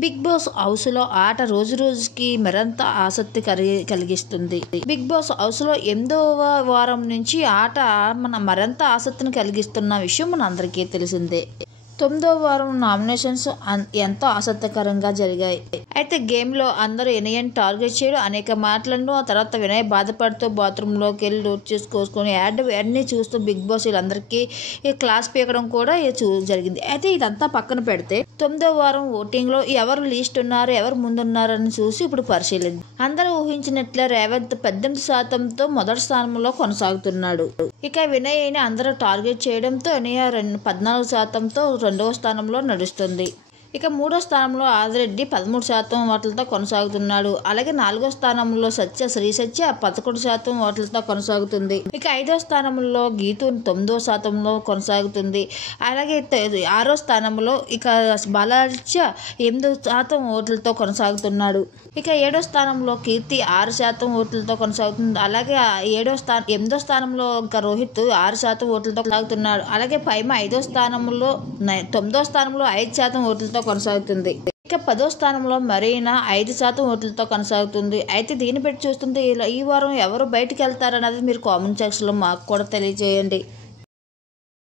Big boss హౌస్లో ఆట రోజు రోజుకి మరింత ఆసక్తి కలిగిస్తుంది. బిగ్ బాస్ హౌస్లో 8వ వారం నుంచి ఆట మరింత ఆసక్తిని కలిగిస్తున్న విషయం మన అందరికీ తెలిసిందే. 9వ వారం నామినేషన్స్ ఎంతో ఆసక్తికరంగా జరిగాయి. అయితే గేమ్లో అందరూ వినయ్ టార్గెట్ చేయడం, అనేక మాటలను, ఆ తర్వాత వినయ్ బాధపడుతూ బాత్రూంలోకి వెళ్ళి నోట్ చేసుకొని అన్నీ చూస్తూ బిగ్ బాస్ వీళ్ళందరికీ క్లాస్ పీకడం కూడా జరిగింది. అయితే ఇదంతా పక్కన పెడితే 9వ వారం ఓటింగ్లో ఎవరు లీస్ట్ ఉన్నారు, ఎవరు ముందున్నారని చూసి ఇప్పుడు పరిశీలిద్దాం. అందరూ ఊహించినట్లే రేవంత్ 18%తో మొదటి స్థానంలో కొనసాగుతున్నాడు. ఇక వినయ్ని అందరూ టార్గెట్ చేయడంతో వినయ్ 14%తో రెండవ స్థానంలో నడుస్తుంది. ఇక 3వ స్థానంలో ఆదిరెడ్డి 13% ఓట్లతో కొనసాగుతున్నాడు. అలాగే 4వ స్థానంలో శ్రీ సత్య 11% ఓట్లతో కొనసాగుతుంది. ఇక 5వ స్థానంలో గీతు 9% కొనసాగుతుంది. అలాగే 6వ స్థానంలో ఇక బాలాజీ 8% ఓట్లతో కొనసాగుతున్నాడు. ఇక 7వ స్థానంలో కీర్తి 6% ఓట్లతో కొనసాగుతుంది. అలాగే 8వ స్థానంలో ఇంకా రోహిత్ 6% ఓట్లతో కొనసాగుతున్నాడు. అలాగే పైమ 5వ స్థానంలో 9వ స్థానంలో 5% ఓట్లతో కొనసాగుతుంది. ఇక 10వ స్థానంలో మరీనా 5% ఓట్లతో కొనసాగుతుంది. అయితే దీన్ని బట్టి చూస్తుంటే ఈ వారం ఎవరు బయటికి వెళ్తారన్నది మీరు కామెంట్ సెక్షన్లో మాకు కూడా తెలియజేయండి.